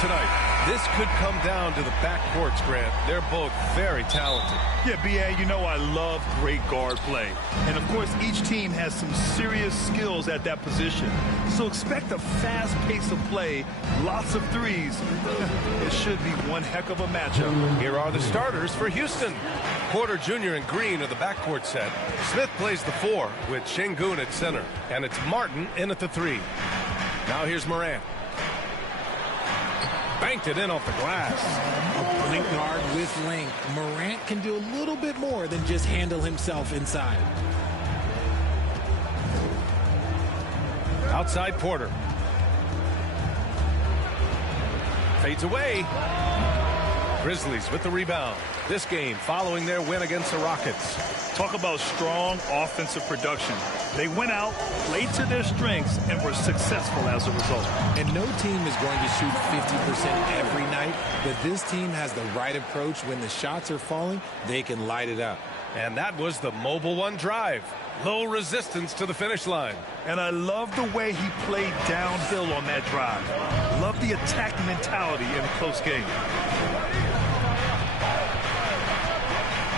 tonight. This could come down to the backcourts, Grant. They're both very talented. Yeah, B.A., you know I love great guard play. And, of course, each team has some serious skills at that position. So expect a fast pace of play, lots of threes. It should be one heck of a matchup. Here are the starters for Houston. Porter Jr. and Green are the backcourt set. Smith plays the 4 with Şengün at center. And it's Martin in at the 3. Now here's Morant. Banked it in off the glass. A point guard with length. Morant can do a little bit more than just handle himself inside. Outside Porter. Fades away. Grizzlies with the rebound. This game following their win against the Rockets. Talk about strong offensive production. They went out, played to their strengths, and were successful as a result. And no team is going to shoot 50% every night, but this team has the right approach. When the shots are falling, they can light it up. And that was the Mobile One drive. Low resistance to the finish line. And I love the way he played downhill on that drive. Love the attack mentality in a close game.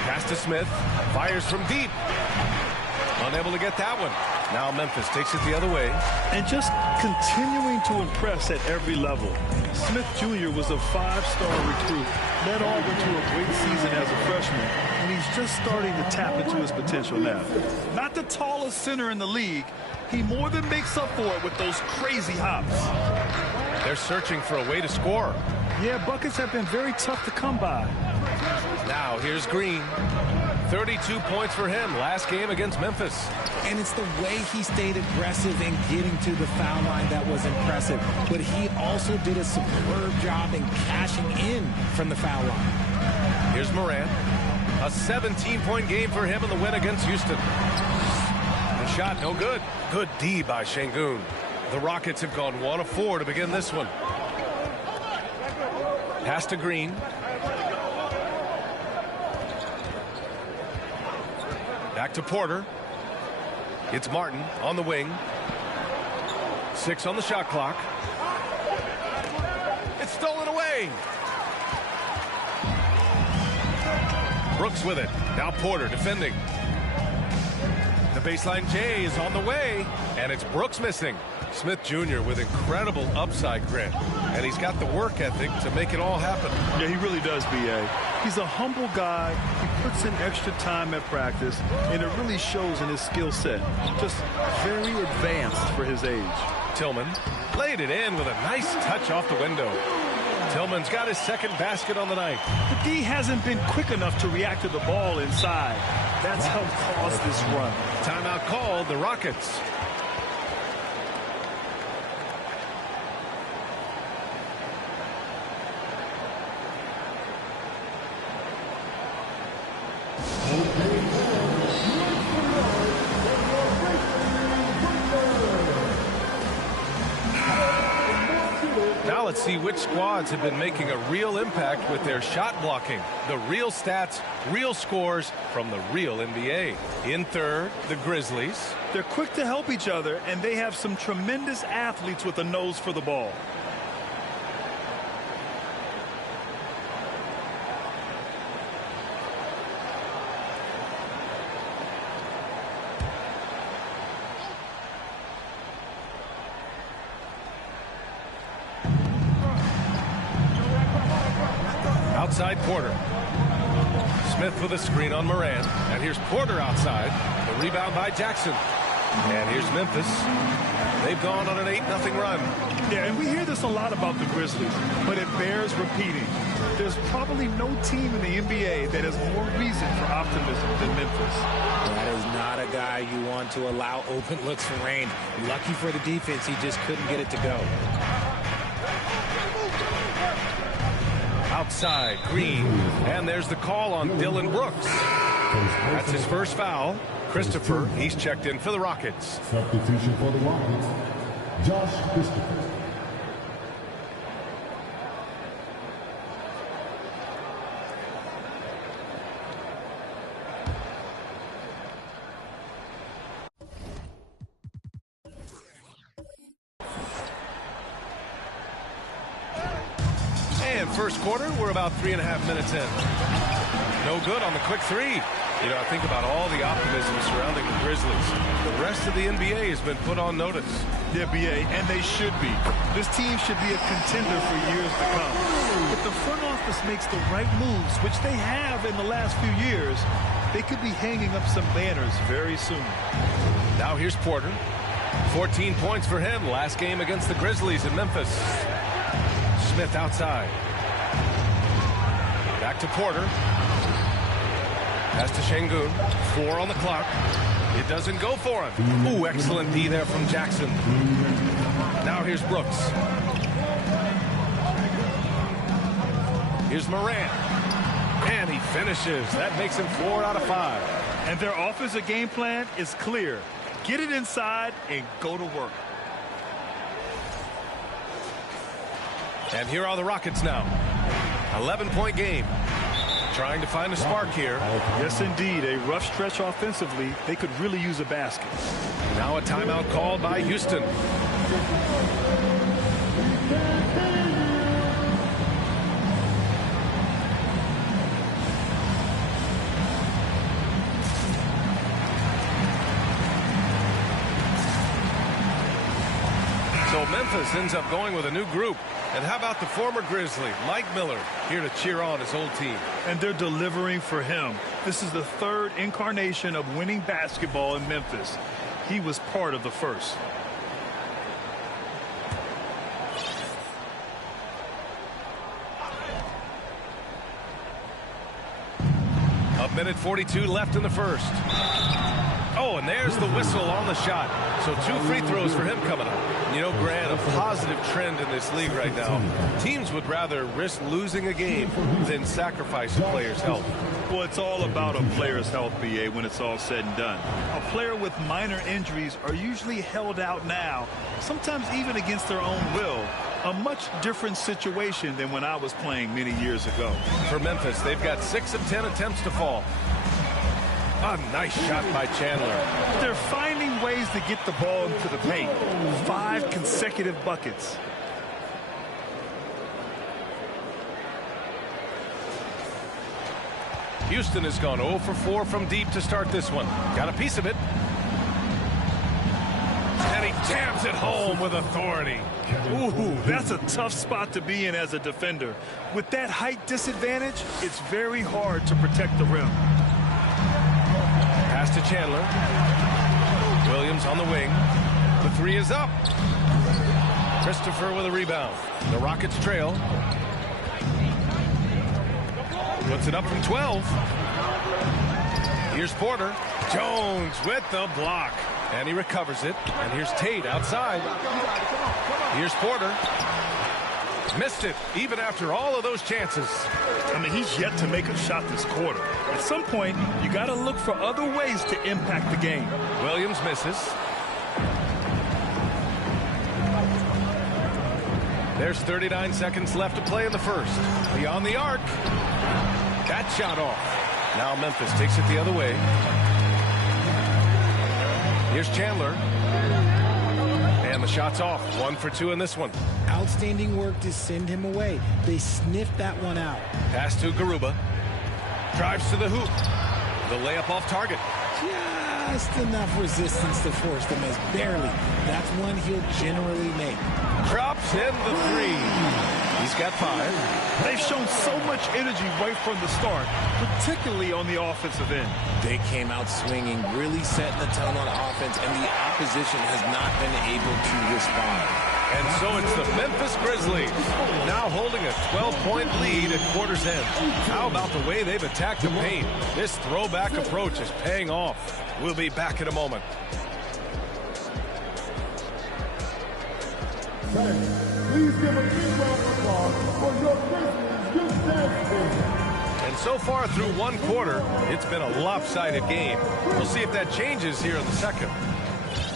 Pass to Smith. Fires from deep. Unable to get that one. Now Memphis takes it the other way. And just continuing to impress at every level. Smith Jr. was a 5-star recruit, led all into a great season as a freshman, and he's just starting to tap into his potential now. Not the tallest center in the league, he more than makes up for it with those crazy hops. They're searching for a way to score. Yeah, buckets have been very tough to come by. Now here's Green. 32 points for him last game against Memphis. And it's the way he stayed aggressive and getting to the foul line that was impressive. But he also did a superb job in cashing in from the foul line. Here's Morant. A 17-point game for him in the win against Houston. The shot no good. Good D by Şengün. The Rockets have gone 1 of 4 to begin this one. Pass to Green. Back to Porter. It's Martin on the wing. 6 on the shot clock. It's stolen away. Brooks with it. Now Porter defending. The baseline J is on the way. And it's Brooks missing. Smith Jr. with incredible upside, Grant. And he's got the work ethic to make it all happen. Yeah, he really does, B.A. He's a humble guy. He puts in extra time at practice, and it really shows in his skill set. Just very advanced for his age. Tillman laid it in with a nice touch off the window. Tillman's got his second basket on the night. The D hasn't been quick enough to react to the ball inside. That's helped cause this run. Timeout called, the Rockets. Now let's see which squads have been making a real impact with their shot blocking. The real stats, real scores from the real NBA. In third, the Grizzlies. They're quick to help each other, and they have some tremendous athletes with a nose for the ball. Outside Porter. Smith with a screen on Morant. And here's Porter outside. The rebound by Jackson. And here's Memphis. They've gone on an 8-0 run. Yeah, and we hear this a lot about the Grizzlies, but it bears repeating. There's probably no team in the NBA that has more reason for optimism than Memphis. That is not a guy you want to allow open looks for Rain. Lucky for the defense, he just couldn't get it to go. Outside, Green. And there's the call on Dylan Brooks. That's his first foul. Christopher, he's checked in for the Rockets. Substitution for the Rockets, Josh Christopher. good first quarter. We're about 3.5 minutes in. No good on the quick three. You know, I think about all the optimism surrounding the Grizzlies. The rest of the NBA has been put on notice. Yeah, BA, and they should be. This team should be a contender for years to come. If the front office makes the right moves, which they have in the last few years, they could be hanging up some banners very soon. Now here's Porter. 14 points for him last game against the Grizzlies in Memphis. Smith outside. Back to Porter. Pass to Şengün. 4 on the clock. It doesn't go for him. Ooh, excellent D there from Jackson. Now here's Brooks. Here's Morant. And he finishes. That makes him 4 out of 5. And their offensive game plan is clear. Get it inside and go to work. And here are the Rockets now. 11-point game. Trying to find a spark here. Yes, indeed. A rough stretch offensively. They could really use a basket. Now a timeout called by Houston. So Memphis ends up going with a new group. And how about the former Grizzly, Mike Miller, here to cheer on his old team. And they're delivering for him. This is the third incarnation of winning basketball in Memphis. He was part of the first. A minute 42 left in the first. Oh, and there's the whistle on the shot. So 2 free throws for him coming up. You know, Grant, a positive trend in this league right now. Teams would rather risk losing a game than sacrifice a player's health. Well, it's all about a player's health, BA, when it's all said and done. A player with minor injuries are usually held out now, sometimes even against their own will. A much different situation than when I was playing many years ago. For Memphis, they've got 6 of 10 attempts to fall. A nice shot by Chandler. They're finding ways to get the ball into the paint. 5 consecutive buckets. Houston has gone 0 for 4 from deep to start this one. Got a piece of it. And he jams it home with authority. Ooh, that's a tough spot to be in as a defender. With that height disadvantage, it's very hard to protect the rim. Pass to Chandler. Williams on the wing. The 3 is up. Christopher with a rebound. The Rockets trail. Puts it up from 12. Here's Porter. Jones with the block. And he recovers it. And here's Tate outside. Here's Porter. Missed it, even after all of those chances. I mean, he's yet to make a shot this quarter. At some point, you got to look for other ways to impact the game. Williams misses. There's 39 seconds left to play in the first. Beyond the arc. That shot off. Now Memphis takes it the other way. Here's Chandler. And the shot's off. 1 for 2 in this one. Outstanding work to send him away. They sniffed that one out. Pass to Garuba. Drives to the hoop. The layup off target. Just enough resistance to force them as barely. That's one he'll generally make. Drops in the 3. He's got 5. They've shown so much energy right from the start, particularly on the offensive end. They came out swinging, really setting the tone on offense, and the opposition has not been able to respond. And so it's the Memphis Grizzlies now holding a 12-point lead at quarter's end. How about the way they've attacked the paint? This throwback approach is paying off. We'll be back in a moment. Please give a big round of applause for your Grizzlies youth dance team. And so far through one quarter, it's been a lopsided game. We'll see if that changes here in the second.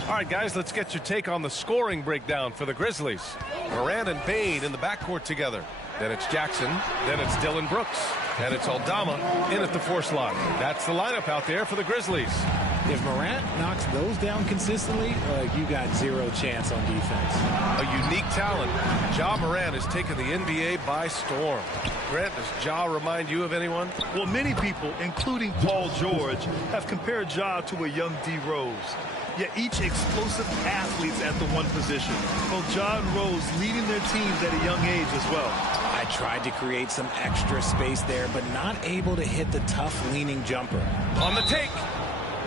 All right, guys, let's get your take on the scoring breakdown for the Grizzlies. Morant and Bane in the backcourt together. Then it's Jackson. Then it's Dillon Brooks. And it's Aldama in at the 4 slot. That's the lineup out there for the Grizzlies. If Morant knocks those down consistently, you got zero chance on defense. A unique talent. Ja Morant has taken the NBA by storm. Grant, does Ja remind you of anyone? Well, many people, including Paul George, have compared Ja to a young D. Rose. Yet each explosive athletes at the one position. Both Ja and Rose leading their teams at a young age as well. I tried to create some extra space there, but not able to hit the tough leaning jumper. On the take.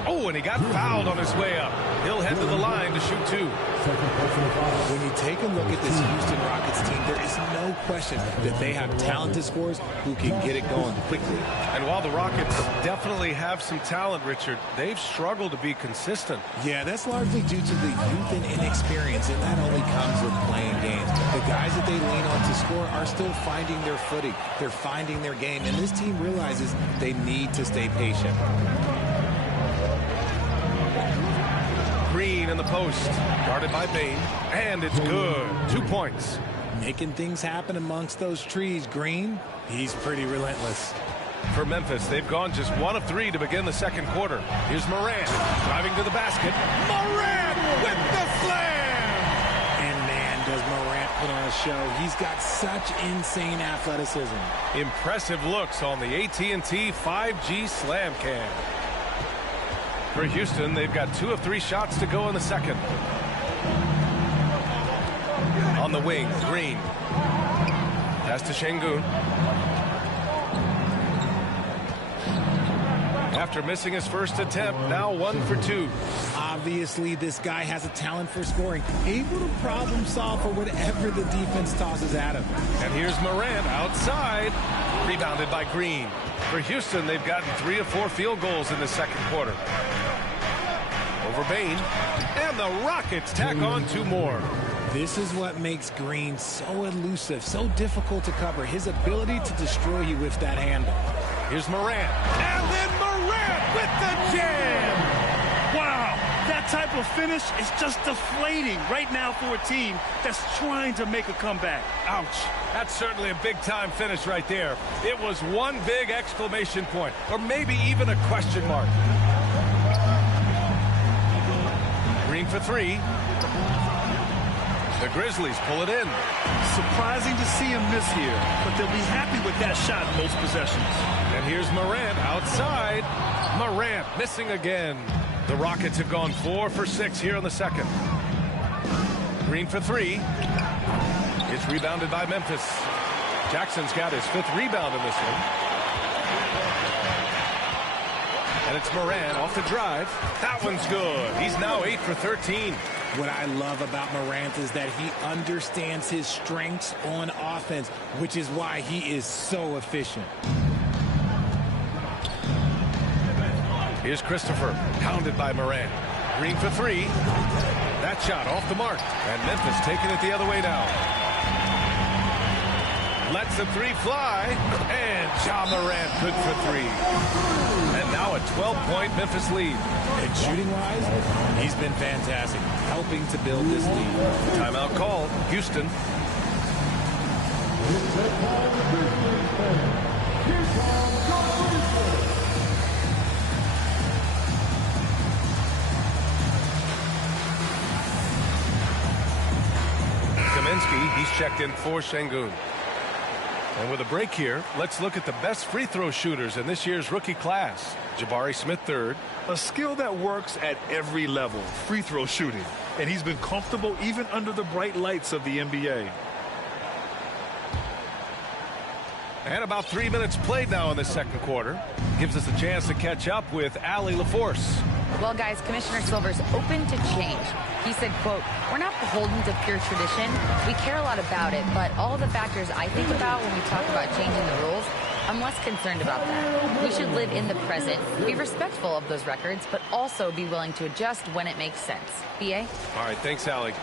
Oh, and he got fouled on his way up. He'll head to the line to shoot two. When you take a look at this Houston Rockets team, there is no question that they have talented scorers who can get it going quickly. And while the Rockets definitely have some talent, Richard, they've struggled to be consistent. Yeah, that's largely due to the youth and inexperience, and that only comes with playing games. The guys that they lean on to score are still finding their footing. They're finding their game, and this team realizes they need to stay patient. Green in the post, guarded by Bain, and it's good. 2 points. Making things happen amongst those trees, Green. He's pretty relentless. For Memphis, they've gone just 1 of 3 to begin the second quarter. Here's Morant, driving to the basket. Morant with the slam! And man, does Morant put on a show. He's got such insane athleticism. Impressive looks on the AT&T 5G Slam Cam. For Houston, they've got 2 of 3 shots to go in the second. On the wing, Green. Pass to Şengün. After missing his first attempt, now 1 for 2. Obviously, this guy has a talent for scoring, able to problem solve for whatever the defense tosses at him. And here's Morant outside, rebounded by Green. For Houston, they've gotten 3 of 4 field goals in the second quarter. Over Bain, and the Rockets tack on 2 more. This is what makes Green so elusive, so difficult to cover. His ability to destroy you with that handle. Here's Morant, and then Morant with the jam! Wow, that type of finish is just deflating right now for a team that's trying to make a comeback. Ouch. That's certainly a big-time finish right there. It was one big exclamation point, or maybe even a question mark. Green for 3. The Grizzlies pull it in. Surprising to see him miss here, but they'll be happy with that shot most possessions. And here's Morant outside. Morant missing again. The Rockets have gone 4 for 6 here in the second. Green for 3. It's rebounded by Memphis. Jackson's got his 5th rebound in this one. And it's Morant off the drive. That one's good. He's now 8 for 13. What I love about Morant is that he understands his strengths on offense, which is why he is so efficient. Here's Christopher, pounded by Morant. Green for 3. That shot off the mark. And Memphis taking it the other way now. Lets the 3 fly. And Ja Morant good for 3. And now a 12-point Memphis lead. And shooting-wise, he's been fantastic, helping to build this lead. Timeout call, Houston. Kaminsky, he's checked in for Şengün. And with a break here, let's look at the best free throw shooters in this year's rookie class. Jabari Smith, 3rd. A skill that works at every level, free throw shooting. And he's been comfortable even under the bright lights of the NBA. And about 3 minutes played now in the second quarter. Gives us a chance to catch up with Allie LaForce. Well, guys, Commissioner Silver's open to change. He said, quote, "We're not beholden to pure tradition. We care a lot about it, but all the factors I think about when we talk about changing the rules, I'm less concerned about that. We should live in the present, be respectful of those records, but also be willing to adjust when it makes sense." BA? All right, thanks, Allie.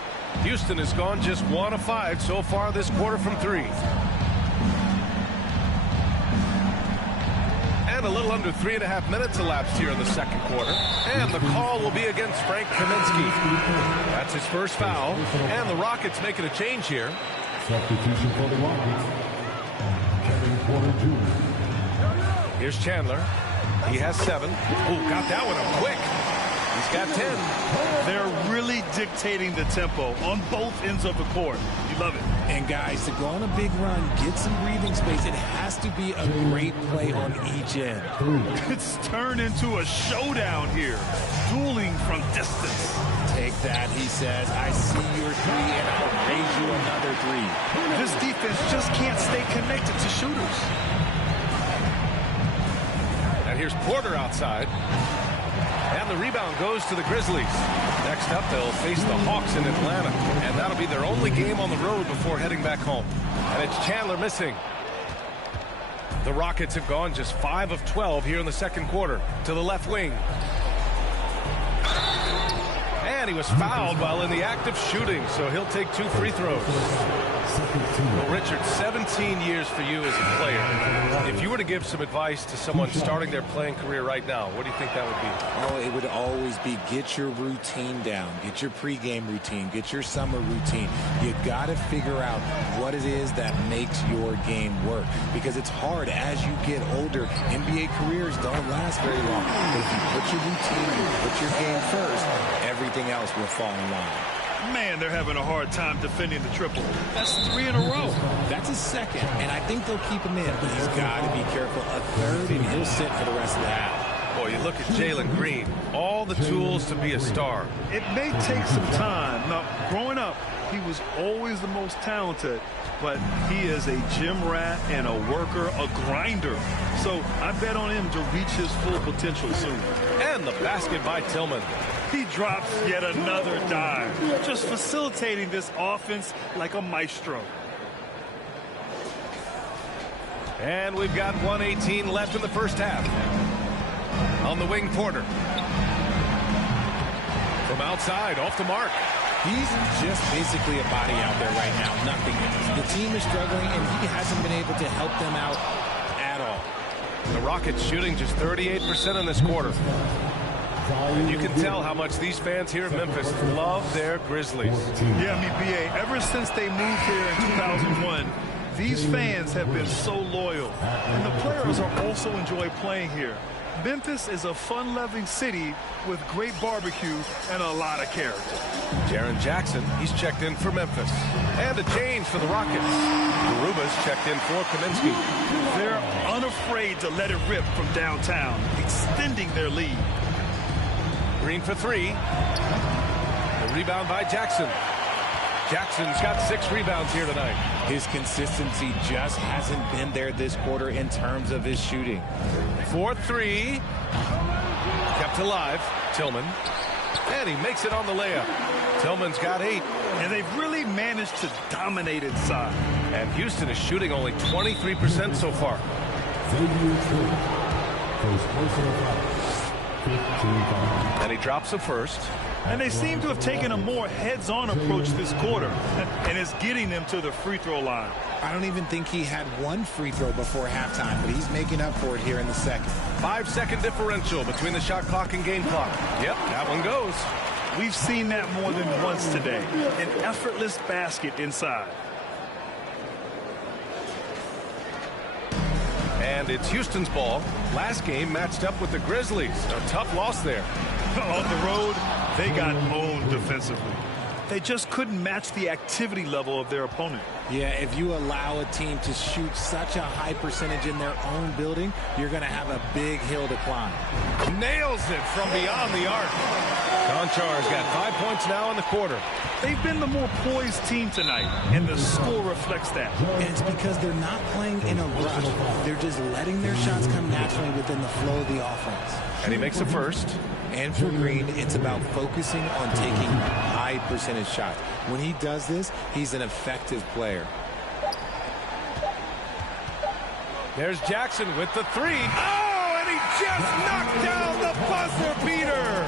Houston has gone just 1 of 5 so far this quarter from 3. And a little under 3.5 minutes elapsed here in the second quarter. And the call will be against Frank Kaminsky. That's his first foul. And the Rockets making a change here. Substitution for the Rockets. Kevin Porter Jr. Here's Chandler. He has 7. Ooh, got that one up quick. got 10. They're really dictating the tempo on both ends of the court. You love it. And guys, to go on a big run, get some breathing space, it has to be a great play on each end. It's turned into a showdown here. Dueling from distance. Take that, he says. I see your three, and I'll raise you another three. This defense just can't stay connected to shooters. And here's Porter outside. And the rebound goes to the Grizzlies. Next up, they'll face the Hawks in Atlanta. And that'll be their only game on the road before heading back home. And it's Chandler missing. The Rockets have gone just 5 of 12 here in the second quarter. To the left wing. And he was fouled while in the act of shooting, so he'll take 2 free throws. Well, Richard, 17 years for you as a player. If you were to give some advice to someone starting their playing career right now, what do you think that would be? Oh, it would always be get your routine down. Get your pregame routine. Get your summer routine. You got to figure out what it is that makes your game work. Because it's hard as you get older. NBA careers don't last very long. But if you put your routine, you put your game first, everything else will fall in line. Man, they're having a hard time defending the triple. That's 3 in a row. That's his second, and I think they'll keep him in, but he's got to be careful. A third, and he'll sit for the rest of the half. Boy, you look at Jalen Green. All the tools to be a star. It may take some time. Now, growing up, he was always the most talented, but he is a gym rat and a worker, a grinder. So I bet on him to reach his full potential soon. And the basket by Tillman. He drops yet another dive, just facilitating this offense like a maestro. And we've got 1:18 left in the first half. On the wing, Porter. From outside, off the mark. He's just basically a body out there right now, nothing else. The team is struggling, and he hasn't been able to help them out at all. The Rockets shooting just 38% in this quarter. And you can tell how much these fans here in Memphis love their Grizzlies. Yeah, I mean, B.A., ever since they moved here in 2001, these fans have been so loyal. And the players are also enjoy playing here. Memphis is a fun-loving city with great barbecue and a lot of character. Jaren Jackson, he's checked in for Memphis. And a change for the Rockets. Garuba's checked in for Kaminsky. They're unafraid to let it rip from downtown, extending their lead. Green for 3. The rebound by Jackson. Jackson's got 6 rebounds here tonight. His consistency just hasn't been there this quarter in terms of his shooting. 4-3. Kept alive. Tillman. And he makes it on the layup. Tillman's got 8. And they've really managed to dominate inside. And Houston is shooting only 23% so far. And he drops the first. And they seem to have taken a more heads-on approach this quarter. And it's getting them to the free throw line. I don't even think he had 1 free throw before halftime, but he's making up for it here in the second. 5-second differential between the shot clock and game clock. Yep, that one goes. We've seen that more than once today. An effortless basket inside. And it's Houston's ball. Last game matched up with the Grizzlies. A tough loss there. On the road, they got owned defensively. They just couldn't match the activity level of their opponent. Yeah, if you allow a team to shoot such a high percentage in their own building, you're going to have a big hill to climb. Nails it from beyond the arc. Konchar's got 5 points now in the quarter. They've been the more poised team tonight, and the score reflects that. And it's because they're not playing in a rush. They're just letting their shots come naturally within the flow of the offense. And he makes the first. And for Green, it's about focusing on taking high percentage shots. When he does this, he's an effective player. There's Jackson with the 3. Oh, and he just knocked down the buzzer beater.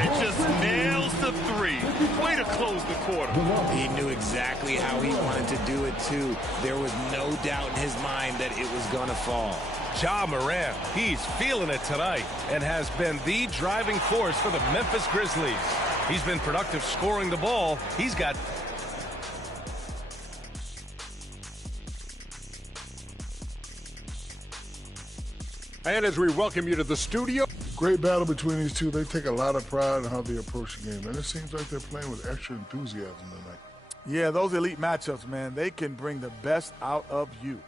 It just nails the 3. Way to close the quarter. He knew exactly how he wanted to do it, too. There was no doubt in his mind that it was going to fall. Ja Morant, he's feeling it tonight and has been the driving force for the Memphis Grizzlies. He's been productive scoring the ball. He's got... And as we welcome you to the studio, Great battle between these two. They take a lot of pride in how they approach the game. And it seems like they're playing with extra enthusiasm tonight. Yeah, those elite matchups, man, they can bring the best out of you.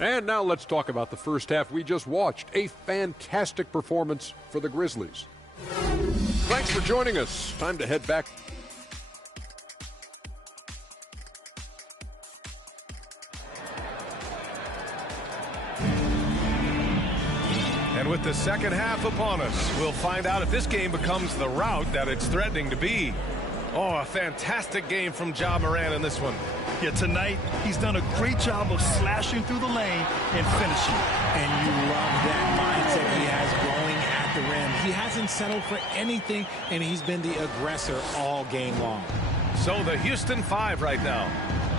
And now let's talk about the first half we just watched. A fantastic performance for the Grizzlies. Thanks for joining us. Time to head back. And with the second half upon us, we'll find out if this game becomes the rout that it's threatening to be. Oh, a fantastic game from Ja Morant in this one. Yeah, tonight he's done a great job of slashing through the lane and finishing. And you love that mindset he has going at the rim. He hasn't settled for anything, and he's been the aggressor all game long. So the Houston 5 right now.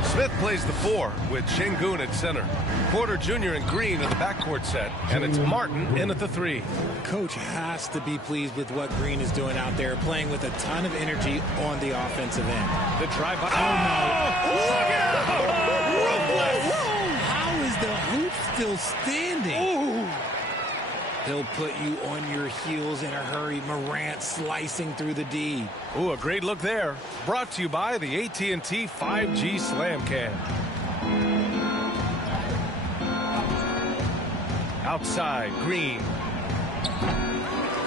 Smith plays the 4 with Şengün at center. Porter Jr. and Green in the backcourt set, and it's Martin in at the 3. Coach has to be pleased with what Green is doing out there, playing with a ton of energy on the offensive end. The drive by. Oh, no. Look out! Ruthless! How is the hoop still standing? Ooh. He'll put you on your heels in a hurry. Morant slicing through the D. Ooh, a great look there. Brought to you by the AT&T 5G Slam Cam. Outside, Green.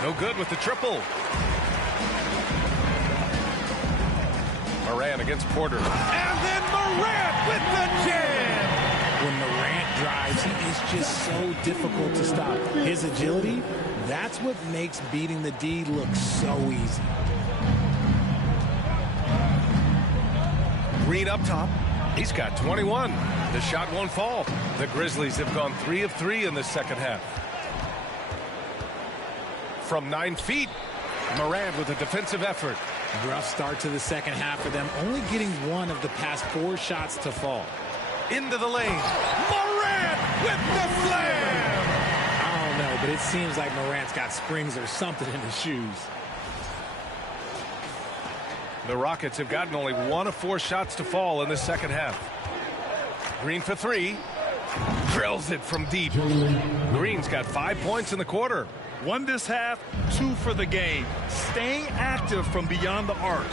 No good with the triple. Morant against Porter. And then Morant with the jam! When Morant drives, he is just so difficult to stop. His agility, that's what makes beating the D look so easy. Green up top. He's got 21. The shot won't fall. The Grizzlies have gone 3 of 3 in this second half. From 9 feet, Morant with a defensive effort. Rough start to the second half for them, only getting 1 of the past 4 shots to fall. Into the lane. Morant with the slam! I don't know, but it seems like Morant's got springs or something in his shoes. The Rockets have gotten only 1 of 4 shots to fall in the second half. Green for 3. Drills it from deep. Green's got 5 points in the quarter. 1 this half, 2 for the game. Staying active from beyond the arc.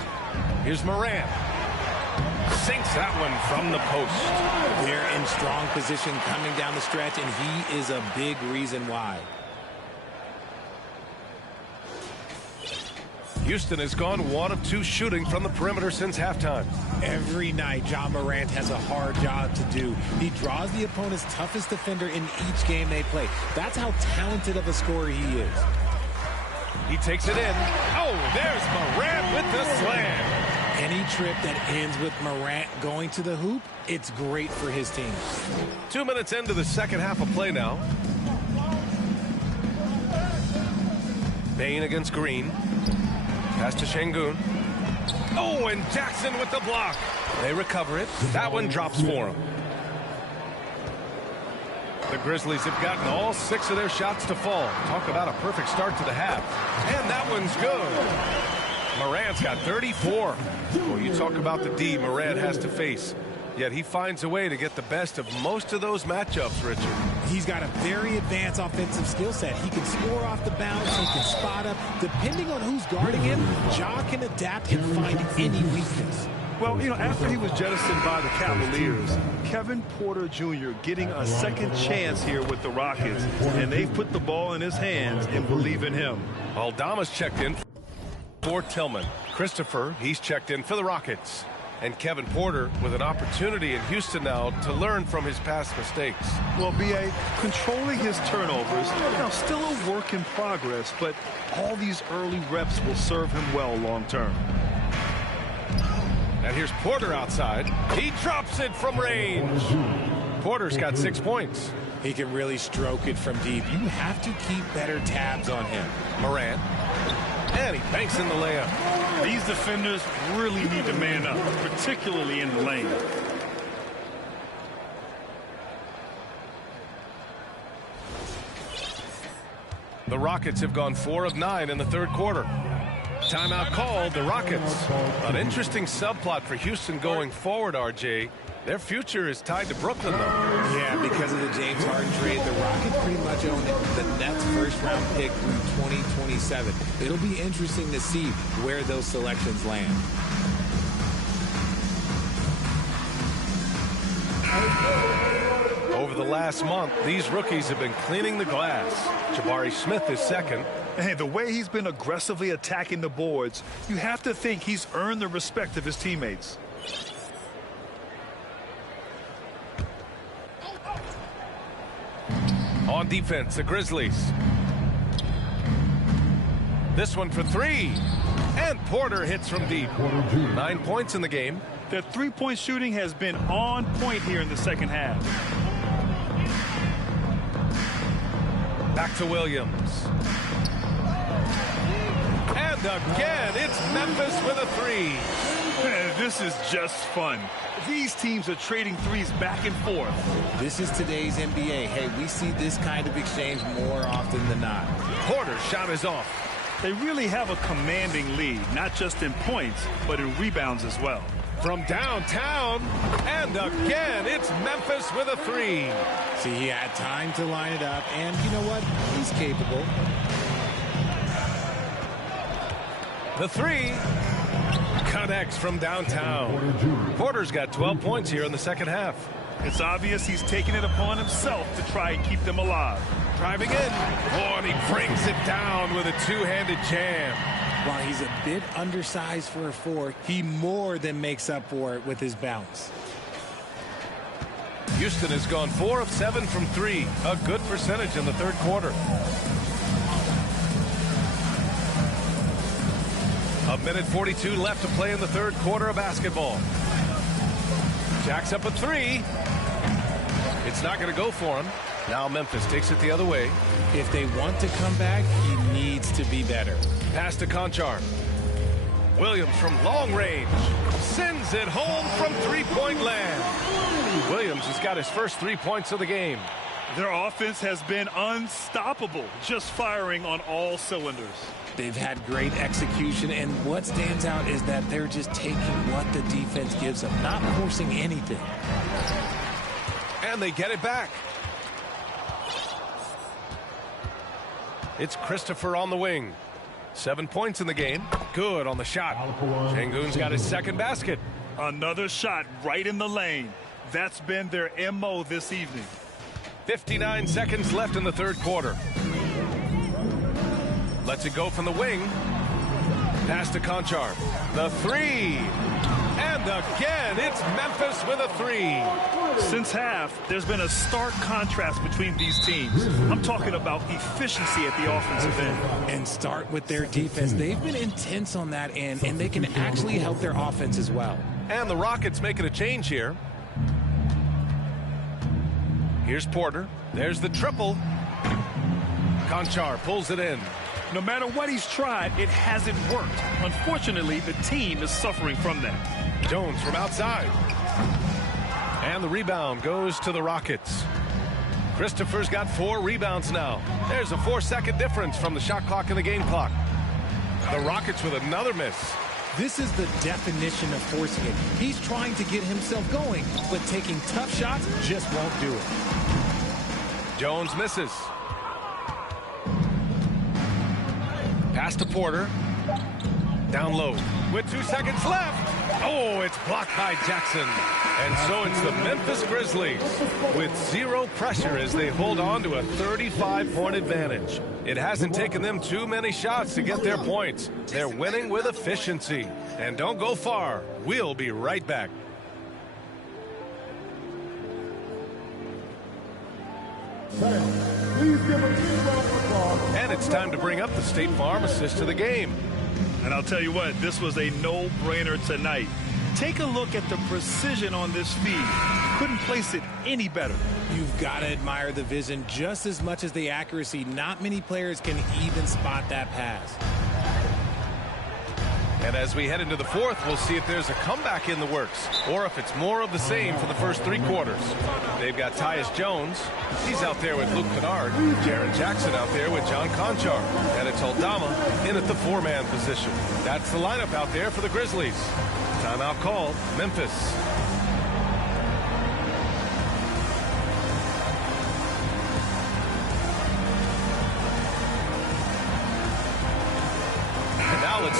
Here's Morant. Sinks that one from the post. They're in strong position coming down the stretch, and he is a big reason why. Houston has gone 1 of 2 shooting from the perimeter since halftime. Every night, Ja Morant has a hard job to do. He draws the opponent's toughest defender in each game they play. That's how talented of a scorer he is. He takes it in. Oh, there's Morant with the slam. Any trip that ends with Morant going to the hoop, it's great for his team. 2 minutes into the second half of play now. Bain against Green. Pass to Şengün. Oh, and Jackson with the block. They recover it. That one drops for him. The Grizzlies have gotten all 6 of their shots to fall. Talk about a perfect start to the half. And that one's good. Morant's got 34. Well, you talk about the D Morant has to face. Yet he finds a way to get the best of most of those matchups, Richard. He's got a very advanced offensive skill set. He can score off the bounce. He can spot up. Depending on who's guarding him, Ja can adapt and find any weakness. Well, you know, after he was jettisoned by the Cavaliers, Kevin Porter Jr. getting a second chance here with the Rockets, and they've put the ball in his hands and believe in him. Aldama's checked in for Tillman. Christopher, he's checked in for the Rockets. And Kevin Porter with an opportunity in Houston now to learn from his past mistakes. Well, B.A., controlling his turnovers, now still a work in progress, but all these early reps will serve him well long term. And here's Porter outside. He drops it from range. Porter's got 6 points. He can really stroke it from deep. You have to keep better tabs on him. Morant. And he banks in the layup. These defenders really need to man up, particularly in the lane. The Rockets have gone 4 of 9 in the third quarter. Timeout called, the Rockets. An interesting subplot for Houston going forward, RJ. Their future is tied to Brooklyn, though. Yeah, because of the James Harden trade, the Rockets pretty much own the Nets' first-round pick through 2027. It'll be interesting to see where those selections land. Over the last month, these rookies have been cleaning the glass. Jabari Smith is second. Hey, the way he's been aggressively attacking the boards, you have to think he's earned the respect of his teammates. On defense, the Grizzlies. This one for three. And Porter hits from deep. 9 points in the game. Their three-point shooting has been on point here in the second half. Back to Williams. And again, it's Memphis with a three. Man, this is just fun. These teams are trading threes back and forth. This is today's NBA. Hey, we see this kind of exchange more often than not. Porter's shot is off. They really have a commanding lead, not just in points, but in rebounds as well. From downtown, and again, it's Memphis with a three. See, he had time to line it up, and you know what? He's capable. The three connects from downtown. Porter's got 12 points here in the second half. It's obvious he's taking it upon himself to try and keep them alive. Driving in. Oh, and he brings it down with a two-handed jam. While he's a bit undersized for a four, he more than makes up for it with his bounce. Houston has gone 4 of 7 from three. A good percentage in the third quarter. A minute 42 left to play in the third quarter of basketball. Jacks up a three. It's not going to go for him. Now Memphis takes it the other way. If they want to come back, he needs to be better. Pass to Conchar. Williams from long range sends it home from three-point land. Williams has got his first 3 points of the game. Their offense has been unstoppable, just firing on all cylinders. They've had great execution, and what stands out is that they're just taking what the defense gives them, not forcing anything. And they get it back. It's Christopher on the wing. 7 points in the game. Good on the shot. Şengün's got his second basket. Another shot right in the lane. That's been their MO this evening. 59 seconds left in the third quarter. Lets it go from the wing. Pass to Conchar. The three. And again, it's Memphis with a three. Since half, there's been a stark contrast between these teams. I'm talking about efficiency at the offensive end. And start with their defense. They've been intense on that end, and they can actually help their offense as well. And the Rockets making a change here. Here's Porter. There's the triple. Conchar pulls it in. No matter what he's tried, it hasn't worked. Unfortunately, the team is suffering from that. Jones from outside. And the rebound goes to the Rockets. Christopher's got 4 rebounds now. There's a 4-second difference from the shot clock and the game clock. The Rockets with another miss. This is the definition of forcing it. He's trying to get himself going, but taking tough shots just won't do it. Jones misses. Pass to Porter. Down low. With 2 seconds left. Oh, it's blocked by Jackson. And so it's the Memphis Grizzlies with 0 pressure as they hold on to a 35-point advantage. It hasn't taken them too many shots to get their points. They're winning with efficiency. And don't go far. We'll be right back. And it's time to bring up the State Farm assist to the game. And I'll tell you what, this was a no-brainer tonight. Take a look at the precision on this feed. Couldn't place it any better. You've got to admire the vision just as much as the accuracy. Not many players can even spot that pass. And as we head into the fourth, we'll see if there's a comeback in the works or if it's more of the same for the first 3 quarters. They've got Tyus Jones. He's out there with Luke Kennard. Jaren Jackson out there with John Conchar. And it's Aldama in at the 4-man position. That's the lineup out there for the Grizzlies. Timeout called. Memphis.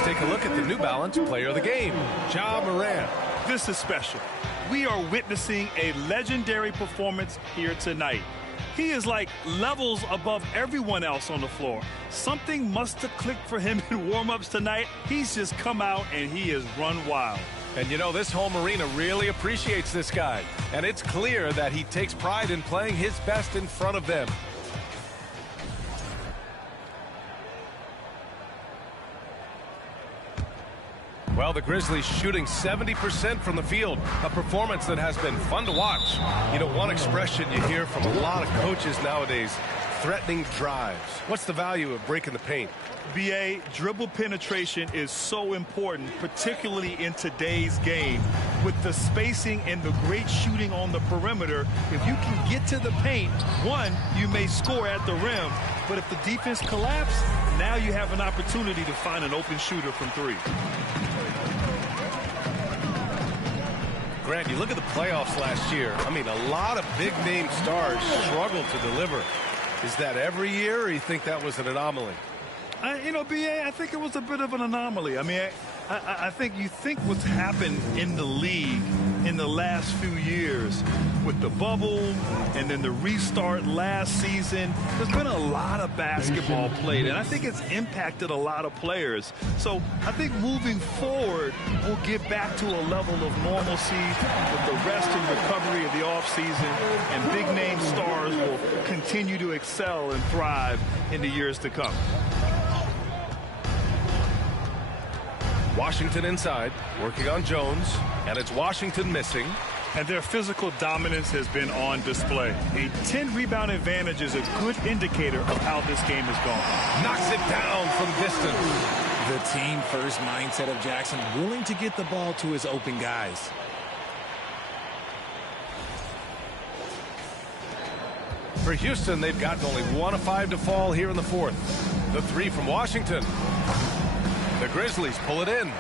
take a look at the New Balance Player of the Game, Ja Morant. This is special. We are witnessing a legendary performance here tonight. He is like levels above everyone else on the floor. Something must have clicked for him in warm-ups tonight. He's just come out and he has run wild. And you know, this home arena really appreciates this guy. And it's clear that he takes pride in playing his best in front of them. Well, the Grizzlies shooting 70% from the field, a performance that has been fun to watch. You know, one expression you hear from a lot of coaches nowadays, threatening drives. What's the value of breaking the paint? BA, dribble penetration is so important, particularly in today's game. With the spacing and the great shooting on the perimeter, if you can get to the paint, one, you may score at the rim, but if the defense collapses, now you have an opportunity to find an open shooter from three. Grant, you look at the playoffs last year. I mean, a lot of big-name stars struggled to deliver. Is that every year, or you think that was an anomaly? You know, BA, I think it was a bit of an anomaly. I mean, I think you think what's happened in the league in the last few years with the bubble and then the restart last season, there's been a lot of basketball played, and I think it's impacted a lot of players. So I think moving forward, we'll get back to a level of normalcy with the rest and recovery of the offseason, and big-name stars will continue to excel and thrive in the years to come. Washington inside, working on Jones, and it's Washington missing. And their physical dominance has been on display. A 10-rebound advantage is a good indicator of how this game is going. Knocks it down from distance. The team-first mindset of Jackson, willing to get the ball to his open guys. For Houston, they've gotten only 1 of 5 to fall here in the fourth. The three from Washington. The Grizzlies pull it in.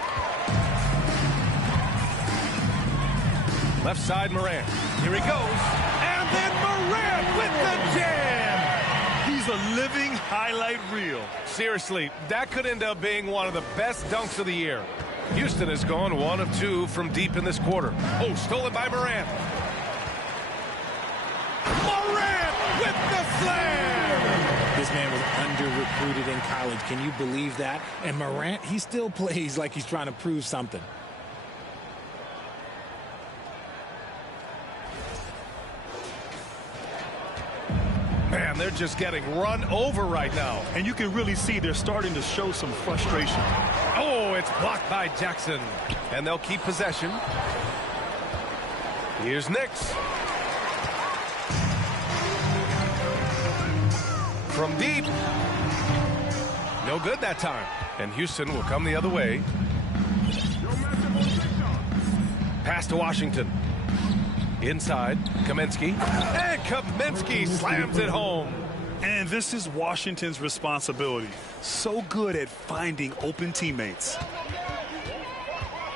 Left side, Morant. Here he goes. And then Morant with the jam. He's a living highlight reel. Seriously, that could end up being one of the best dunks of the year. Houston has gone 1 of 2 from deep in this quarter. Oh, stolen by Morant. Morant with the slam. This man was under-recruited in college. Can you believe that? And Morant, he still plays like he's trying to prove something. Man, they're just getting run over right now. And you can really see they're starting to show some frustration. Oh, it's blocked by Jackson. And they'll keep possession. Here's Knicks. From deep. No good that time. And Houston will come the other way. Pass to Washington. Inside, Kaminsky. And Kaminsky slams it home. And this is Washington's responsibility. So good at finding open teammates.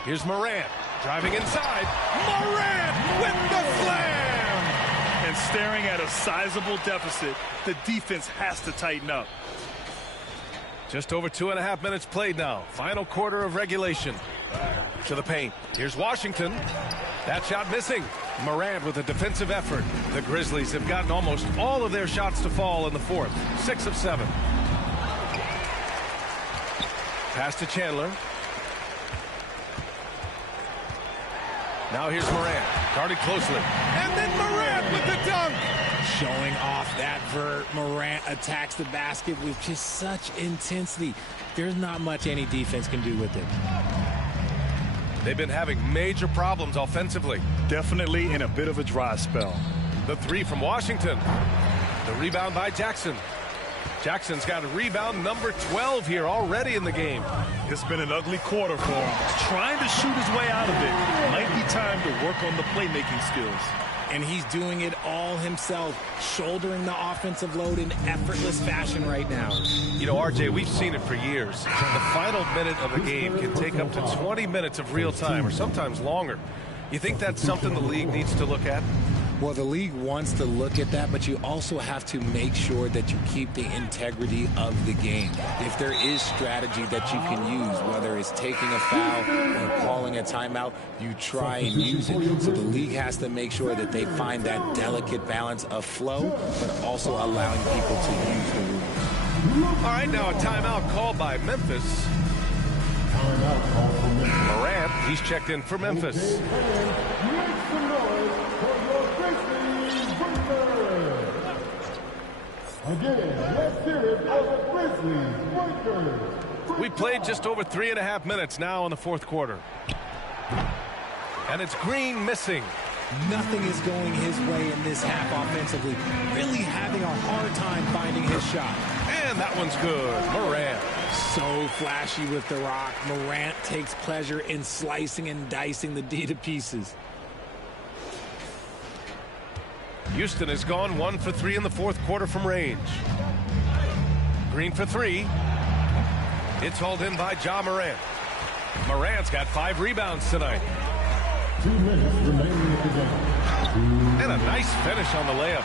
Here's Morant. Driving inside. Morant with the slam! And staring at a sizable deficit, the defense has to tighten up. Just over 2.5 minutes played now. Final quarter of regulation. To the paint. Here's Washington. That shot missing. Morant with a defensive effort. The Grizzlies have gotten almost all of their shots to fall in the fourth. 6 of 7. Pass to Chandler. Now here's Morant. Guarded closely. And then Morant with the dunk. Showing off that vert. Morant attacks the basket with just such intensity. There's not much any defense can do with it. They've been having major problems offensively. Definitely in a bit of a dry spell. The three from Washington. The rebound by Jackson. Jackson's got a rebound number 12 here already in the game. It's been an ugly quarter for him. Trying to shoot his way out of it. Might be time to work on the playmaking skills. And he's doing it all himself, shouldering the offensive load in effortless fashion right now. You know, RJ, we've seen it for years. The final minute of a game can take up to 20 minutes of real time or sometimes longer. You think that's something the league needs to look at? Well, the league wants to look at that, but you also have to make sure that you keep the integrity of the game. If there is strategy that you can use, whether it's taking a foul or calling a timeout, you try and use it. So the league has to make sure that they find that delicate balance of flow, but also allowing people to use the rules. All right, now a timeout called by Memphis. Morant, he's checked in for Memphis. Again, let's hear it for the Grizzlies Breakers. We played just over 3.5 minutes now in the fourth quarter. And it's Green missing. Nothing is going his way in this half offensively. Really having a hard time finding his shot. And that one's good. Morant. So flashy with the rock. Morant takes pleasure in slicing and dicing the D to pieces. Houston has gone 1 for 3 in the fourth quarter from range. Green for 3. It's hauled in by Ja Morant. Morant's got 5 rebounds tonight. 2 minutes remaining in the game. And a nice finish on the layup.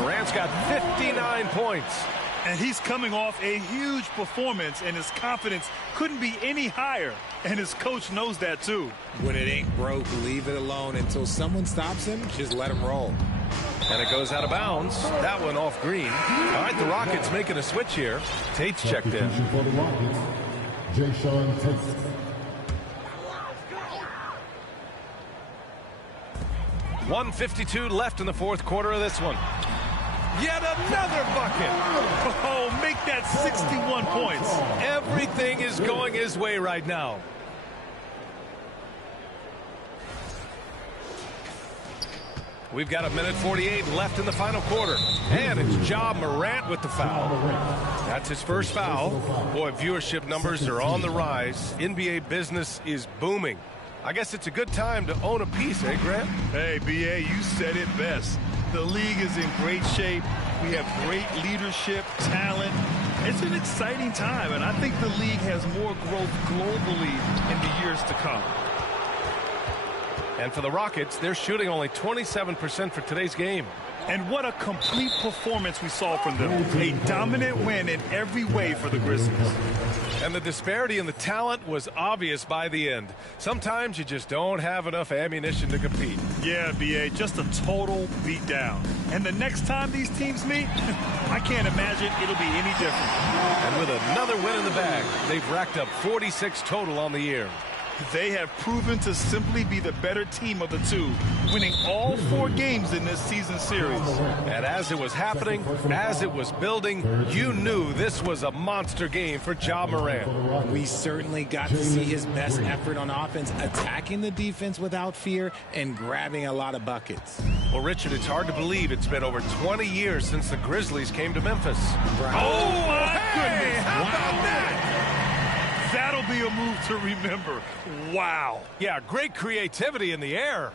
Morant's got 59 points. And he's coming off a huge performance, and his confidence couldn't be any higher. And his coach knows that, too. When it ain't broke, leave it alone until someone stops him. Just let him roll. And it goes out of bounds. That one off Green. All right, the Rockets making a switch here. Tate's checked in. For the Rockets, Jay-Sean Tate. 1:52 left in the fourth quarter of this one. Yet another bucket. Oh, make that 61 points. Everything is going his way right now. We've got 1:48 left in the final quarter. And it's Ja Morant with the foul. That's his first foul. Boy, viewership numbers are on the rise. NBA business is booming. I guess it's a good time to own a piece, eh, Grant? Hey, B.A., you said it best. The league is in great shape. We have great leadership, talent. It's an exciting time, and I think the league has more growth globally in the years to come. And for the Rockets, they're shooting only 27% for today's game. And what a complete performance we saw from them. A dominant win in every way for the Grizzlies. And the disparity in the talent was obvious by the end. Sometimes you just don't have enough ammunition to compete. Yeah, B.A., just a total beatdown. And the next time these teams meet, I can't imagine it'll be any different. And with another win in the bag, they've racked up 46 total on the year. They have proven to simply be the better team of the two, winning all 4 games in this season series. And as it was happening, as it was building, you knew this was a monster game for Ja Morant. We certainly got to see his best effort on offense, attacking the defense without fear and grabbing a lot of buckets. Well, Richard, it's hard to believe it's been over 20 years since the Grizzlies came to Memphis. Right. Oh, my goodness. How about that? That'll be a move to remember. Wow. Yeah, great creativity in the air.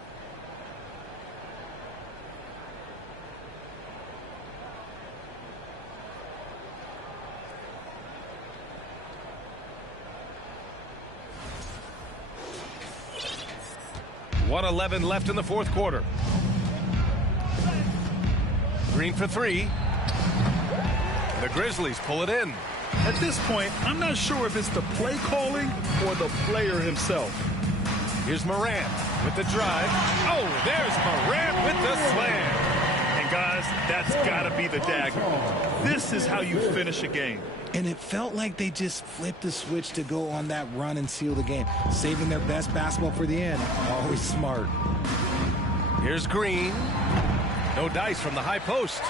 .111 left in the fourth quarter. Green for 3. The Grizzlies pull it in. At this point, I'm not sure if it's the play calling or the player himself. Here's Morant with the drive. Oh, there's Morant with the slam. And guys, that's got to be the dagger. This is how you finish a game. And it felt like they just flipped the switch to go on that run and seal the game, saving their best basketball for the end. Always smart. Here's Green. No dice from the high post.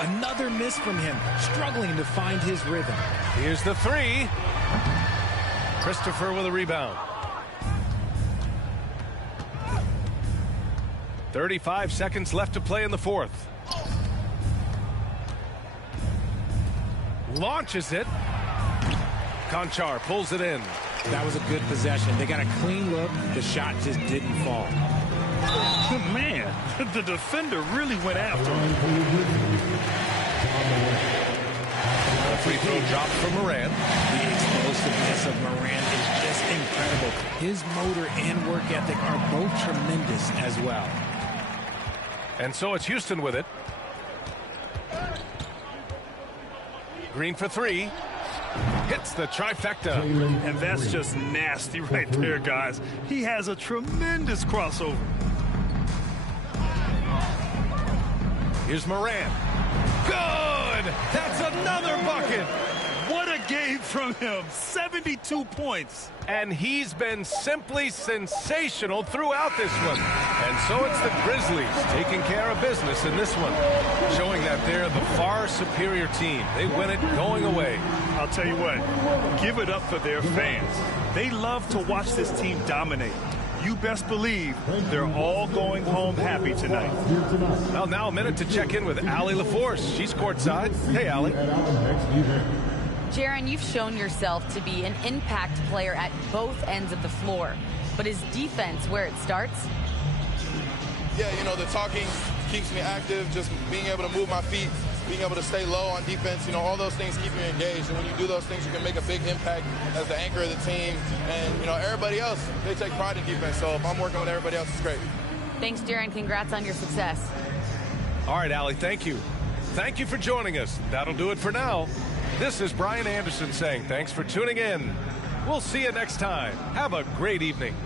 Another miss from him, struggling to find his rhythm. Here's the 3. Christopher with a rebound. 35 seconds left to play in the fourth. Launches it. Conchar pulls it in. That was a good possession. They got a clean look. The shot just didn't fall. Man, the defender really went after him. A free throw drop from Morant. The explosiveness of Morant is just incredible. His motor and work ethic are both tremendous as well. And so it's Houston with it. Green for three. Hits the trifecta. And that's just nasty right there, guys. He has a tremendous crossover. Here's Moran. Good! That's another bucket! What a game from him. 72 points. And he's been simply sensational throughout this one. And so it's the Grizzlies taking care of business in this one, showing that they're the far superior team. They win it going away. I'll tell you what, give it up for their fans. They love to watch this team dominate. You best believe they're all going home happy tonight. Well, now a minute to check in with Allie LaForce. She's courtside. Hey, Allie. Jaron, you've shown yourself to be an impact player at both ends of the floor. But is defense where it starts? Yeah, you know, the talking keeps me active, just being able to move my feet, being able to stay low on defense, you know, all those things keep you engaged. And when you do those things, you can make a big impact as the anchor of the team. And, you know, everybody else, they take pride in defense. So if I'm working with everybody else, it's great. Thanks, Jaron. Congrats on your success. All right, Allie, thank you. Thank you for joining us. That'll do it for now. This is Brian Anderson saying thanks for tuning in. We'll see you next time. Have a great evening.